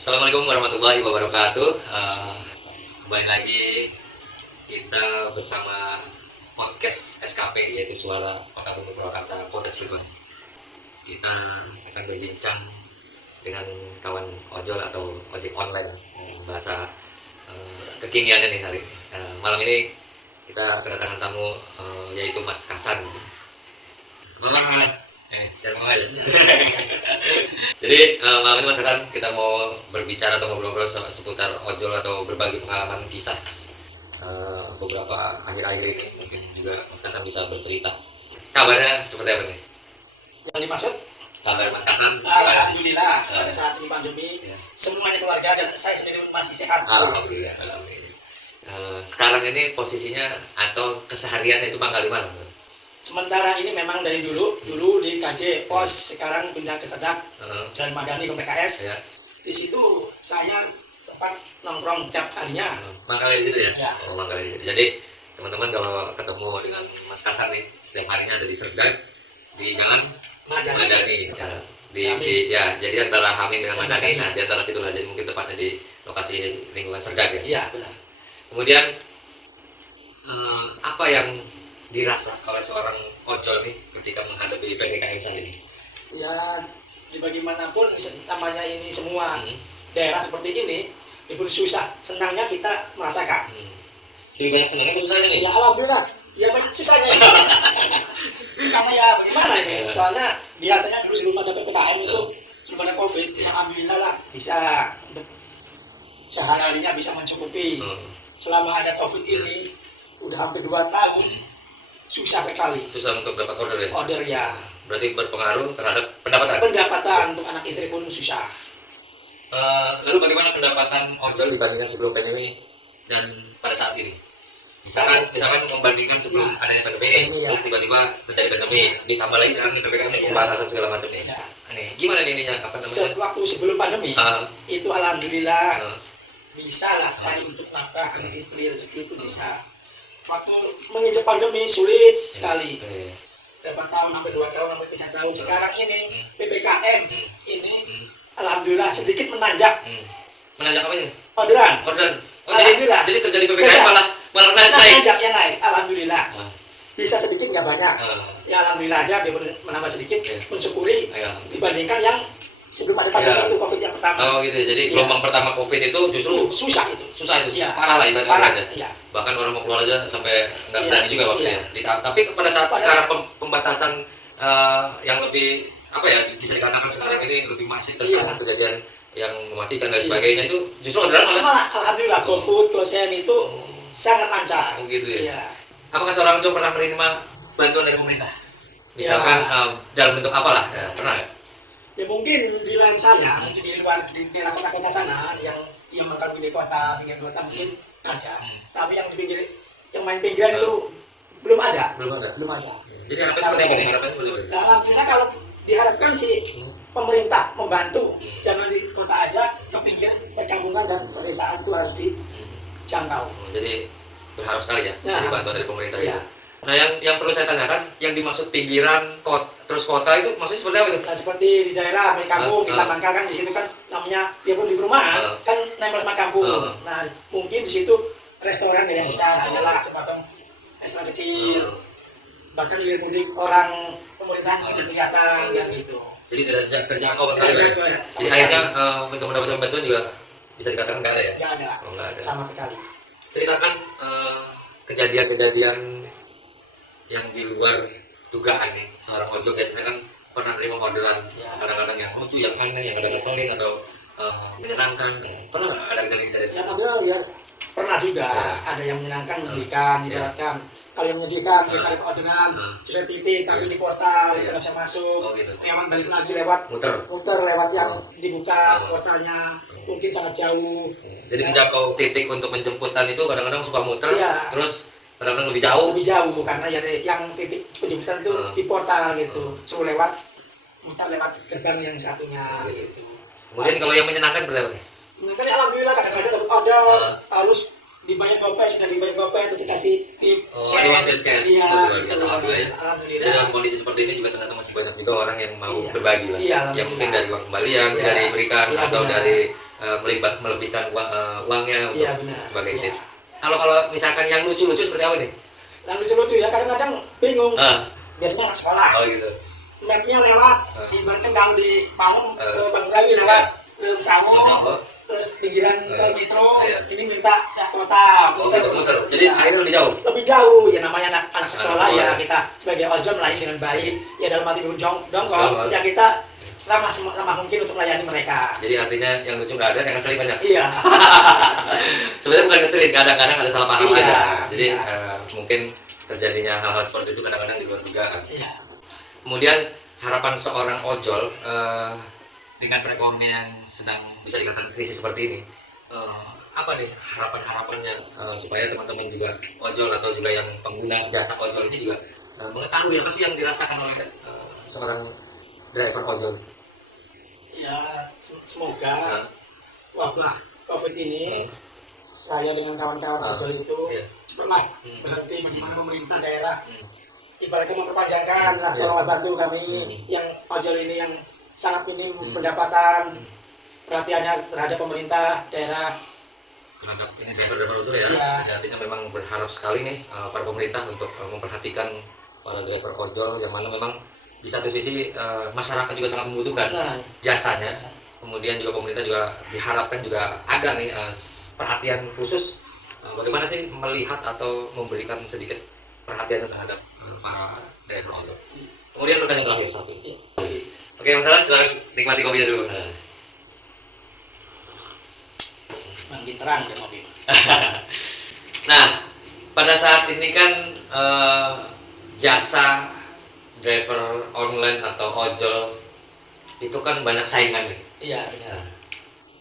Assalamualaikum warahmatullahi wabarakatuh. Kembali lagi kita bersama podcast SKP, yaitu Suara Kota Bumi Purwakarta Podcast Lingkungan. Kita akan berbincang dengan kawan ojol atau ojek online, bahasa kekiniannya nih hari ini. Malam ini kita kedatangan tamu, yaitu Mas Kasan. Jadi malam ini Mas Kasan kita mau berbicara atau ngobrol-ngobrol seputar ojol atau berbagi pengalaman kisah beberapa akhir-akhir ini. Mungkin juga Mas Kasan bisa bercerita. Kabarnya seperti apa nih? Yang dimaksud? Kabar Mas Kasan? Alhamdulillah pada saat ini pandemi semuanya keluarga dan saya sendiri pun masih sehat. Alhamdulillah. Sekarang ini posisinya atau kesehariannya itu manggal di mana? Sementara ini memang dari dulu di KJ Pos, sekarang pindah ke Sedak, Jalan Madani ke PKS. Di situ saya tempat nongkrong tiap harinya. Manggal di situ ya? Ya. Manggal di situ. Jadi teman-teman kalau ketemu dengan Mas Kasan nih, setiap harinya ada di Sedak, di Jalan Madani. Jadi antara Hamin dengan Madani, nah di antara situ lah. Jadi mungkin tepatnya di lokasi lingkungan Sedak ya? Iya, benar. Kemudian apa yang dirasa oleh seorang ojol nih ketika menghadapi PPKM saat ini? Ya, di bagaimanapun namanya ini semua daerah seperti ini, walaupun susah, senangnya kita merasakan. Lebih banyak senangnya atau susahnya nih? Ya alhamdulillah, ya banyak susahnya. Karena ya bagaimana ini? Soalnya biasanya dulu sebelum ada PPKM itu, sebelum ada COVID, alhamdulillah lah bisa untuk sehari-harinya bisa mencukupi. Selama ada COVID ini, udah hampir 2 tahun, susah sekali. Susah untuk dapat order ya? Order ya. Berarti berpengaruh terhadap pendapatan? Pendapatan untuk anak istri pun susah. Lalu bagaimana pendapatan ojol dibandingkan sebelum pandemi dan pada saat ini? Misalkan membandingkan sebelum adanya pandemi ini, terus tiba-tiba terjadi pandemi, ditambah lagi sekarang PPKM, pembatasan segala macam nih. Gimana nih ininya? Waktu sebelum pandemi, itu alhamdulillah bisa lah cari untuk nafkah anak istri, rezeki itu bisa. Waktu menginjak pandemi sulit sekali. Berapa tahun, sampai 2 tahun, sampai 3 tahun. Sekarang ini PPKM ini alhamdulillah sedikit menanjak. Menanjak apa ini? Orderan. Alhamdulillah. Jadi terjadi PPKM malah naik. Nanjaknya naik. Alhamdulillah. Bisa sedikit nggak banyak. Ya alhamdulillah aja dia menambah sedikit, mensyukuri dibandingkan yang sebelum ada pandemi itu COVID yang pertama. Oh gitu. Jadi gelombang pertama COVID itu justru susah itu. Parah lah ibaratnya. Iya. Bahkan orang mau keluar aja sampai nggak berani juga waktunya. Tapi pada saat sekarang pembatasan yang lebih apa ya bisa dikatakan sekarang ini lebih masif tentang kejadian yang mematikan dan sebagainya, itu justru orderan malah alhamdulillah GoFood, GoSend itu sangat lancar. Gitu ya. Iya. Apakah seorang ojol pernah menerima bantuan dari pemerintah? Misalkan dalam bentuk apalah? Pernah ya? Ya mungkin di lain saya, mungkin di luar di daerah kota-kota sana yang makan pinggir kota mungkin ada. Tapi yang di pinggir, yang main pinggiran itu belum ada. Jadi harapan seperti apa? Alhamdulillah kalau diharapkan sih pemerintah membantu, jangan di kota aja, ke pinggir perkampungan dan pedesaan itu harus dijangkau. Jadi berharap sekali ya, jadi bantuan dari pemerintah ya. itu. Nah yang perlu saya tanyakan, yang dimaksud pinggiran terus kota itu maksudnya seperti apa itu? Nah, seperti di daerah kampung kita Bangka kan di situ kan namanya dia pun di perumahan kan nempel sama kampung. Nah mungkin di situ restoran yang besar adalah semacam restoran kecil. Bahkan di mudik orang pemerintahan tidak kelihatan yang gitu. Jadi tidak terjangkau sekali. Jadi akhirnya untuk mendapatkan bantuan juga bisa dikatakan nggak ada ya? Nggak ada. Sama sekali. Ceritakan kejadian-kejadian yang di luar dugaan nih. Seorang ojol biasanya kan pernah terima orderan kadang-kadang yang lucu, yang aneh, yang ada ngeselin atau menyenangkan. Pernah nggak ada kejadian? Ya tapi ya pernah juga ada yang menyenangkan, menyedihkan, ibaratkan. Kalau yang menyedihkan kita dapat orderan, susah titik tapi di portal kita nggak bisa masuk. Lewat balik lagi lewat muter lewat yang dibuka portalnya mungkin sangat jauh. Jadi menjangkau titik untuk menjemputan itu kadang-kadang suka muter, terus kadang-kadang lebih jauh karena ya yang titik penjemputan itu di portal gitu, suruh muter lewat gerbang yang satunya gitu. Kemudian kalau yang menyenangkan seperti apa nih? Menyenangkan alhamdulillah kadang-kadang dapat order harus dibayar gopay, sudah dibayar gopay atau dikasih tip cash. Iya, alhamdulillah. Dalam kondisi seperti ini juga ternyata masih banyak juga orang yang mau berbagi lah. Yang mungkin dari uang kembalian tidak diberikan atau dari melebihkan uangnya untuk Iya, benar. sebagai Iya. tips. Kalau misalkan yang lucu-lucu seperti apa nih? Yang lucu-lucu ya kadang-kadang bingung. Biasanya anak sekolah. Oh gitu. Mapnya lewat, ibaratkan kalau di Pawon ke Bangurawi lewat Sawo, terus pinggiran tol metro, Iya. ini minta ya kota. Muter. Jadi akhirnya lebih jauh. Lebih jauh ya, namanya anak sekolah Anak ya, sekolah. kita sebagai ojol melayani dengan baik ya, dalam arti dongkol Dongkol. ya, kita ramah mungkin untuk melayani mereka. Jadi artinya yang lucu nggak ada, yang ngeselin banyak. Iya. Sebenarnya bukan ngeselin, kadang-kadang ada salah paham Iya. aja. Jadi Iya. Mungkin terjadinya hal-hal seperti itu kadang-kadang di luar dugaan. Iya. Kemudian harapan seorang ojol dengan perekonomian yang sedang bisa dikatakan krisis seperti ini, apa nih harapan-harapannya supaya teman-teman juga ojol atau juga yang pengguna jasa ojol ini juga mengetahui apa sih yang dirasakan oleh seorang driver ojol. Ya, semoga wabah COVID ini saya dengan kawan-kawan ojol itu Iya. cepatlah berhenti. Bagaimana pemerintah daerah ibaratnya memperpanjangkan lah, Iya. tolonglah bantu kami yang ojol ini yang sangat minim pendapatan, perhatiannya terhadap pemerintah daerah. Terhadap ini driver ojol ya. Iya. Jadi artinya memang berharap sekali nih para pemerintah untuk memperhatikan para driver ojol yang mana memang di satu sisi masyarakat juga sangat membutuhkan Nah, jasanya. Kemudian juga pemerintah juga diharapkan juga ada nih perhatian khusus bagaimana sih melihat atau memberikan sedikit perhatian terhadap para driver ojol. Kemudian pertanyaan terakhir satu. Oke, Mas Alan, silakan nikmati kopinya dulu. makin terang dan mobil. Nah, pada saat ini kan jasa driver online atau ojol itu kan banyak saingan nih. Iya, benar.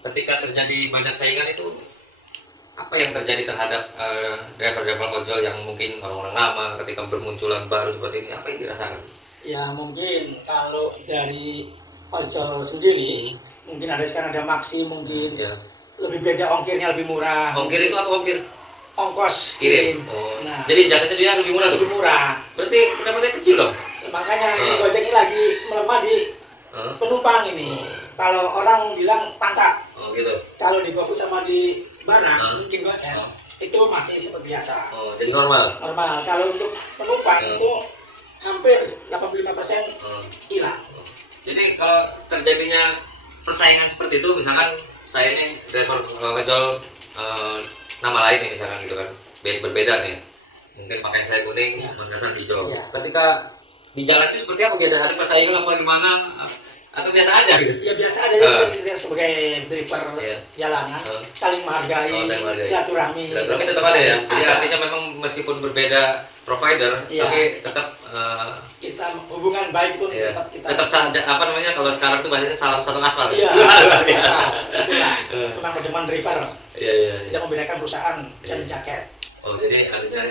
Ketika terjadi banyak saingan itu apa yang terjadi terhadap driver-driver ojol yang mungkin orang-orang lama ketika bermunculan baru seperti ini, apa yang dirasakan? Ya mungkin kalau dari ojol sendiri mungkin ada sekarang ada Maxi, mungkin Ya. lebih beda, ongkirnya lebih murah. Ongkir itu apa ongkir? Ongkos Kirim. Nah, Jadi jasanya dia lebih murah tuh. lebih murah. Berarti pendapatnya kecil dong. Makanya ini Gojek ini lagi melemah di penumpang ini. Kalau orang bilang pantat, Oh gitu. kalau di GoFood sama di barang mungkin Gojek Oh. itu masih seperti biasa, Oh, jadi normal. normal. Kalau untuk penumpang itu hampir 85% hilang. Jadi kalau terjadinya persaingan seperti itu, misalkan saya ini driver ojol nama lain nih misalkan gitu kan, berbeda nih. Mungkin pakaian saya kuning, Mas Hasan hijau. Iya. Ketika di jalan itu seperti apa biasa? Ada persaingan apa gimana? Atau biasa aja gitu? Ya biasa aja kita sebagai driver Iya. jalanan saling menghargai, saling menghargai. silaturahmi. Silaturahmi tetap ada ya. Jadi Ada. artinya memang meskipun berbeda provider, Iya. tapi tetap Kita hubungan baik pun iya, tetap kita. tetap apa namanya kalau sekarang tuh bahasanya salam satu aspal. Iya. Luar biasa. Itulah memang pedoman driver. Iya. Tidak membedakan perusahaan dan jaket. Oh jadi artinya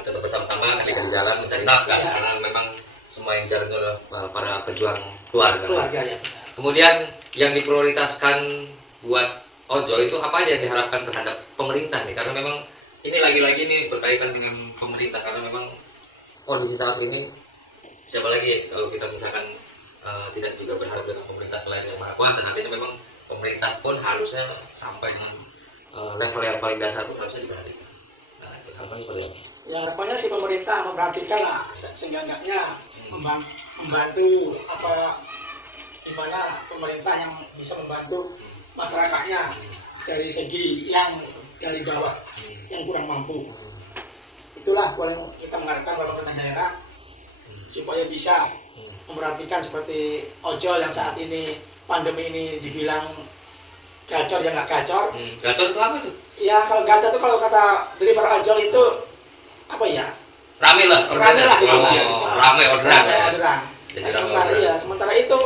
tetap bersama-sama ketika di jalan mencari nafkah Iya. karena memang semua yang jalan itu adalah para pejuang keluarga. Keluarga ya. Kemudian yang diprioritaskan buat ojol itu apa aja yang diharapkan terhadap pemerintah nih? Karena memang ini lagi-lagi nih berkaitan dengan pemerintah karena memang kondisi saat ini siapa lagi kalau kita misalkan tidak juga berharap dengan pemerintah selain yang maha kuasa, artinya memang pemerintah pun harusnya sampai dengan level yang paling dasar pun harusnya diperhatikan. Nah, itu harapannya seperti apa? Ya harapannya si pemerintah memperhatikan lah, seenggak-enggaknya membantu apa gimana pemerintah yang bisa membantu masyarakatnya dari segi yang dari bawah yang kurang mampu. Itulah paling kita mengharapkan kepada pemerintah daerah supaya bisa memperhatikan seperti ojol yang saat ini pandemi ini dibilang gacor ya nggak gacor. Gacor itu apa tuh? Ya kalau gacor itu kalau kata driver ojol itu apa ya? Rame lah, Rame lah gitu lah. Rame orderan. Rame orderan. Jadi Nah, sementara rame. iya, sementara itu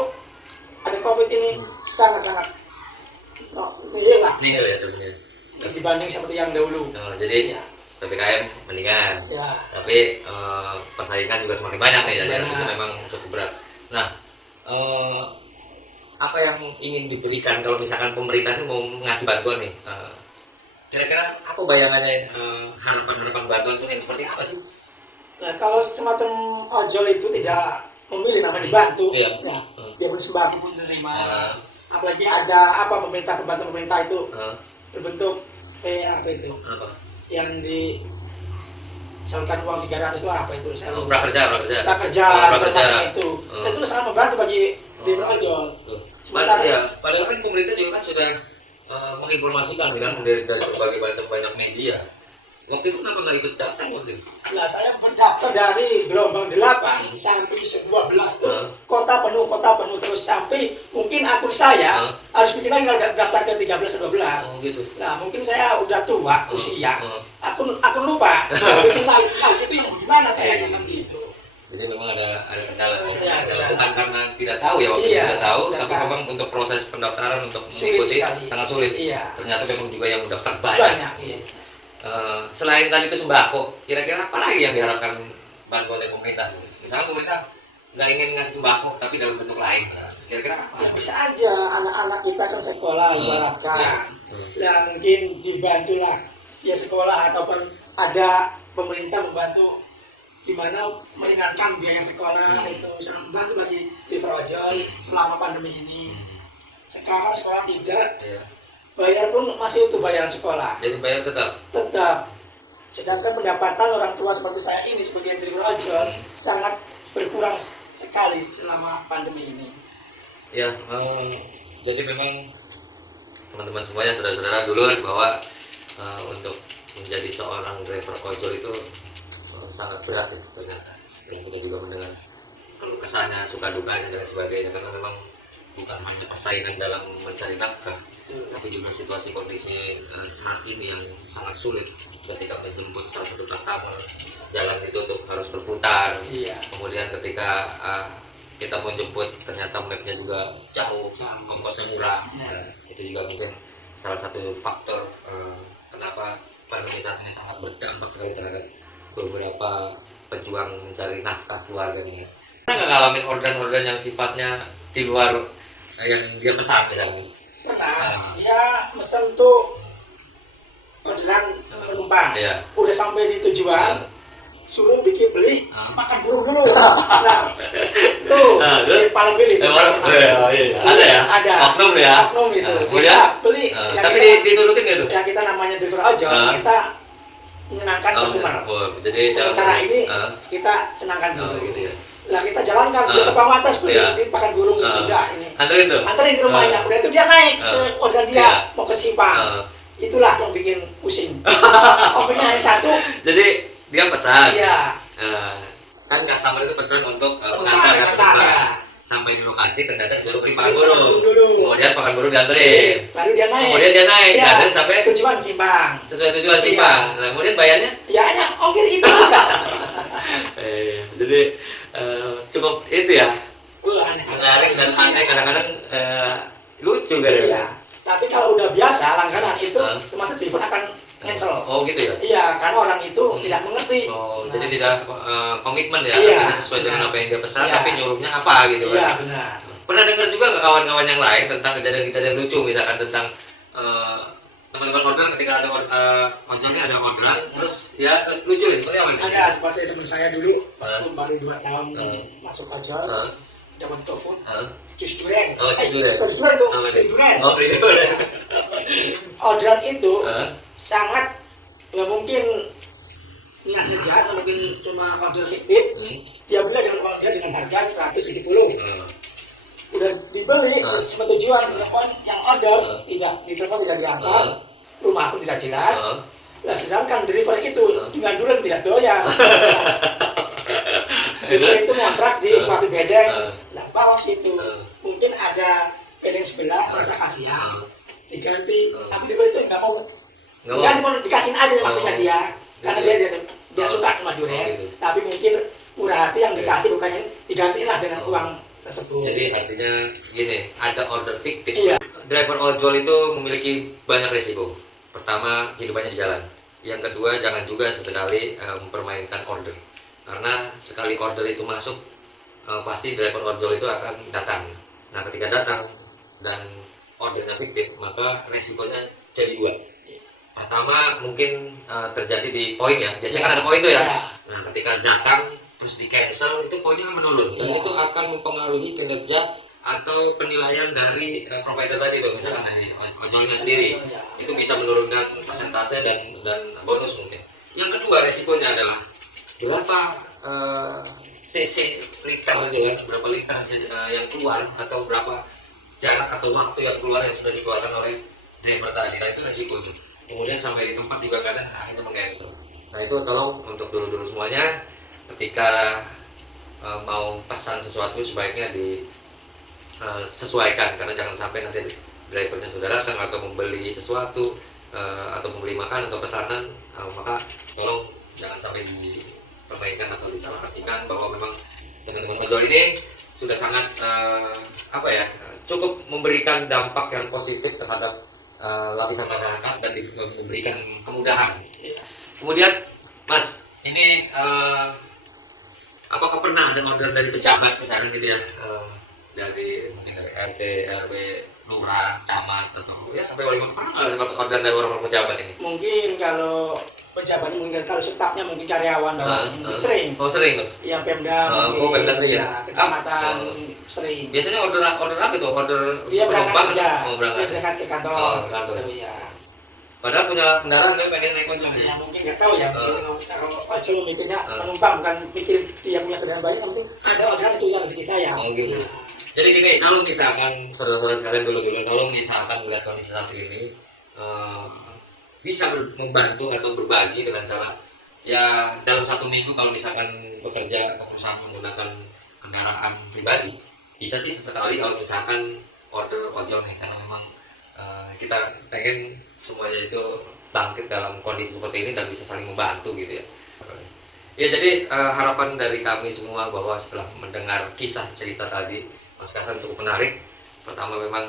ada COVID ini sangat-sangat nihil lah Nihil ya tentunya. dibanding seperti yang dahulu. Jadi Iya. PPKM mendingan. Ya, Tapi persaingan juga semakin banyak nih, jadi Banyak. itu memang cukup berat. Nah, apa yang ingin diberikan kalau misalkan pemerintah ini mau ngasih bantuan nih? Kira-kira apa bayangannya harapan-harapan bantuan itu yang seperti apa sih? nah kalau semacam ojol itu tidak memilih namanya dibantu, Iya. ya, biarpun sembako pun diterima, apalagi ada apa pembantu pemerintah itu berbentuk apa itu Apa? yang di salurkan uang 300 itu apa itu saya Oh, lupa. prakerja. prakerja itu itu sangat membantu bagi driver ojol. Padahal ya, padahal kan pemerintah juga kan sudah menginformasikan kan dari berbagai banyak media. Waktu itu kenapa nggak ikut daftar waktu itu? Lah saya berdaftar dari gelombang 8 sampai 12 tuh kota penuh terus sampai mungkin akun saya harus bikin lagi daftar ke 13 atau 12. Oh gitu. Nah mungkin saya udah tua usia akun lupa bikin lagi itu yang gimana saya kan gitu. Jadi memang ada kendala. Iya, Bukan karena tidak tahu ya waktu itu Iya, tidak tahu, tidak tapi tahu. memang untuk proses pendaftaran untuk Sulit mengikuti sekali. sangat sulit. Iya. Ternyata memang juga yang mendaftar banyak. Banyak iya. Selain tadi itu sembako, kira-kira apa lagi yang diharapkan bantuan dari pemerintah? Misalnya pemerintah nggak ingin ngasih sembako tapi dalam bentuk lain, kira-kira apa? Ya bisa aja anak-anak kita kan sekolah ibaratkan. Ya mungkin dibantulah ya sekolah ataupun ada pemerintah membantu di mana meringankan biaya sekolah itu sangat membantu bagi driver ojol selama pandemi ini. Sekarang sekolah tidak, Iya. bayar pun masih utuh bayaran sekolah. Jadi bayar tetap. Sedangkan pendapatan orang tua seperti saya ini sebagai driver ojol sangat berkurang sekali selama pandemi ini. Ya, jadi memang teman-teman semuanya, saudara-saudara dulur, bahwa untuk menjadi seorang driver ojol itu sangat berat ya, ternyata. Setelah kita juga mendengar keluh kesahnya, suka dukanya dan sebagainya, karena memang bukan hanya persaingan dalam mencari nafkah, tapi juga situasi kondisi saat ini yang sangat sulit ketika menjemput salah satu customer, jalan ditutup harus berputar. Iya. Kemudian ketika kita mau jemput ternyata mapnya juga jauh, ongkosnya murah. Nah, itu juga mungkin salah satu faktor kenapa pandemi saat ini sangat berdampak sekali terhadap beberapa pejuang mencari nafkah keluarga nih. Pernah nggak ngalamin orderan-orderan yang sifatnya di luar yang dia pesan misalnya? Pernah, dia mesen tuh orderan penumpang. Iya. Udah sampai di tujuan, suruh bikin beli makan burung dulu. Nah, tuh terus? di Palang Bili. Ada ya? Ada. Oknum ya? Oknum itu. Kemudian? Kita beli. Ya Tapi kita- diturutin gitu? Ya kita namanya driver ojol, kita menyenangkan customer. Jadi Sementara ini kita senangkan dulu. gitu ya. Lah kita jalankan dia ke bawah atas beli Iya. di pakan burung itu udah ini. Anterin tuh? Anterin ke rumahnya, udah itu dia naik orderan dia Iya. mau ke Simpang. Itulah yang bikin pusing. Ordernya hanya satu. Jadi dia pesan. Iya. Kan customer itu pesan untuk Mengantar, mengantar ya. sampai di lokasi ternyata disuruh beli pakan burung. Dulu. Kemudian pakan burung dianterin. Baru dia naik. Kemudian dia naik, Iya. dianterin sampai tujuan Simpang. sesuai tujuan Iya. Simpang. Nah, kemudian bayarnya Ya hanya ongkir itu juga. jadi cukup itu ya, Wah, aneh. menarik dan aneh, kadang-kadang lucu kan ya. Iya. Tapi kalau udah biasa langganan itu termasuk driver akan cancel. Oh gitu ya. Iya, karena orang itu tidak mengerti. Oh, Nah, jadi tidak komitmen ya, Iya, tidak sesuai dengan benar. apa yang dia pesan, Iya. tapi nyuruhnya apa gitu Iya, kan. benar. Pernah dengar juga nggak kawan-kawan yang lain tentang kejadian-kejadian lucu, misalkan tentang teman-teman order ketika ada ojolnya ada orderan, terus ya lucu nih, seperti apa nih? Ada seperti teman saya dulu Hah? baru 2 tahun masuk ojol, Hah? dapat telepon Hah? jus dureng. Oh, jus dureng. Jus dureng tuh, Apa jus nih? dureng. Oh, beli durian. Orderan itu Hah? sangat ya mungkin niatnya jahat, mungkin cuma order fiktif. Dia beli dengan uang dia dengan harga 170. Udah dibeli sama tujuan telepon yang order tidak ditelepon tidak diangkat, rumah pun tidak jelas. Lah sedangkan driver itu dengan duren tidak doyan. Driver itu ngontrak di suatu bedeng. Lah bawah situ mungkin ada bedeng sebelah merasa kasihan diganti, tapi driver itu nggak mau diganti, mau dikasihin aja maksudnya dia, karena dia suka sama duren, gitu. tapi mungkin murah hati yang dikasih bukannya digantiin lah dengan uang tersebut. Jadi artinya gini, ada order fiktif. Iya. Driver ojol itu memiliki banyak resiko. Pertama, kehidupannya di jalan. Yang kedua, jangan juga sesekali mempermainkan order. Karena sekali order itu masuk, pasti driver ojol itu akan datang. Nah, ketika datang dan ordernya fiktif, maka resikonya jadi dua. Pertama, mungkin terjadi di poin ya. Biasanya kan ada poin tuh ya. Nah, ketika datang terus di cancel, itu poinnya menurun dan itu akan mempengaruhi kinerja atau penilaian dari provider tadi tuh, misalkan dari ojolnya sendiri, itu bisa menurunkan persentase dan bonus mungkin. Yang kedua resikonya adalah berapa cc liter gitu ya, berapa liter yang keluar, atau berapa jarak atau waktu yang keluar yang sudah dikeluarkan oleh driver tadi. Nah itu resiko itu. Kemudian sampai di tempat juga kadang akhirnya meng-cancel. Nah itu tolong untuk dulu-dulu semuanya, ketika mau pesan sesuatu sebaiknya disesuaikan, karena jangan sampai nanti drivernya sudah datang atau membeli sesuatu atau membeli makan atau pesanan, maka tolong jangan sampai dipermainkan atau disalahartikan, bahwa memang teman-teman ojol ini sudah sangat cukup memberikan dampak yang positif terhadap lapisan masyarakat dan memberikan kemudahan. Kemudian Mas, ini apakah pernah ada order dari pejabat misalnya gitu ya, dari mungkin dari RT, RW, lurah, camat, atau ya sampai wali kota, order dari orang-orang pejabat ini? Mungkin kalau pejabatnya, mungkin kalau stafnya mungkin karyawan sering. Oh sering tuh? Yang Pemda, Pemda ya. Kecamatan sering. Biasanya order apa tuh? Order Dia berangkat kerja, berangkat. dia berangkat ke kantor. Kantor. Ya. Padahal punya kendaraan, dia pengen naik ojol. Ya mungkin nggak tahu ya. Kalau ojol mikirnya penumpang, bukan mikir dia punya kendaraan banyak, nanti ada orderan itu yang rezeki saya. Oh gitu. Jadi gini, kalau misalkan saudara-saudara kalian dulu, kalau misalkan melihat kondisi saat ini, bisa membantu atau berbagi dengan cara ya dalam 1 minggu kalau misalkan bekerja atau perusahaan menggunakan kendaraan pribadi, bisa sih sesekali kalau misalkan order ojol nih, karena memang kita pengen semuanya itu bangkit dalam kondisi seperti ini dan bisa saling membantu gitu ya. Ya jadi harapan dari kami semua bahwa setelah mendengar kisah cerita tadi Mas Kasan cukup menarik. Pertama memang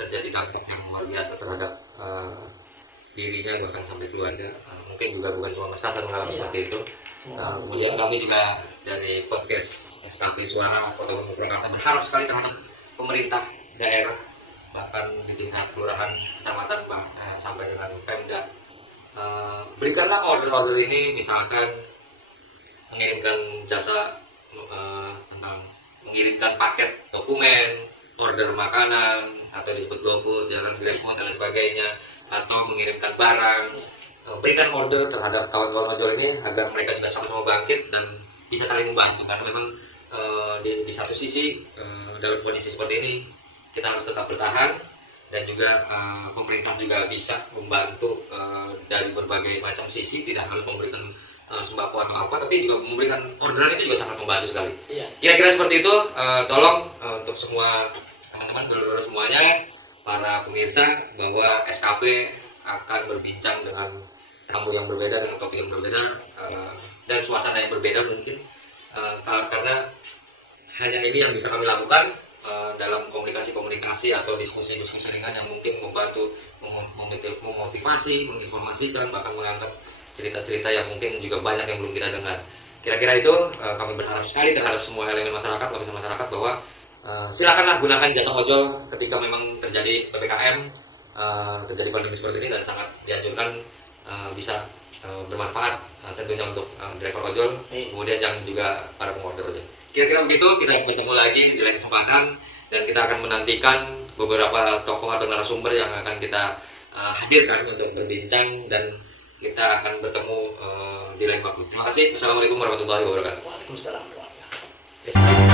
terjadi dampak yang luar biasa terhadap dirinya bahkan sampai keluarga. Mungkin juga bukan cuma Mas Kasan mengalami seperti itu. Kemudian kami juga dari podcast SKP Suara Kota Bumi Purwakarta berharap sekali terhadap pemerintah daerah, bahkan di tingkat kelurahan, kecamatan, sampai dengan Pemda, berikanlah order-order ini, misalkan mengirimkan jasa tentang mengirimkan paket dokumen, order makanan atau disebut GoFood, jalan GrabFood dan lain sebagainya, atau mengirimkan barang. Berikan order terhadap kawan-kawan ojol ini agar mereka juga sama-sama bangkit dan bisa saling membantu, karena memang di satu sisi dalam kondisi seperti ini kita harus tetap bertahan, dan juga pemerintah juga bisa membantu dari berbagai macam sisi, tidak harus memberikan sembako atau apa, tapi juga memberikan orderan itu juga sangat membantu sekali. Kira-kira seperti itu. Tolong untuk semua teman-teman, dulur-dulur semuanya, para pemirsa, bahwa SKP akan berbincang dengan tamu yang berbeda, dengan topik yang berbeda, dan suasana yang berbeda mungkin, karena hanya ini yang bisa kami lakukan dalam komunikasi-komunikasi atau diskusi-diskusi ringan yang mungkin membantu memotivasi, menginformasikan, bahkan mengangkat cerita-cerita yang mungkin juga banyak yang belum kita dengar. Kira-kira itu kami berharap sekali terhadap semua elemen masyarakat, lapisan masyarakat, bahwa silakanlah gunakan jasa ojol ketika memang terjadi PPKM, terjadi pandemi seperti ini, dan sangat dianjurkan bisa bermanfaat tentunya untuk driver ojol, kemudian yang juga para pengorder ojol. Kira-kira begitu. Kita bertemu lagi di lain kesempatan, dan kita akan menantikan beberapa tokoh atau narasumber yang akan kita hadirkan untuk berbincang, dan kita akan bertemu di lain waktu. Terima kasih. Wassalamualaikum warahmatullahi wabarakatuh. Waalaikumsalam warahmatullahi wabarakatuh.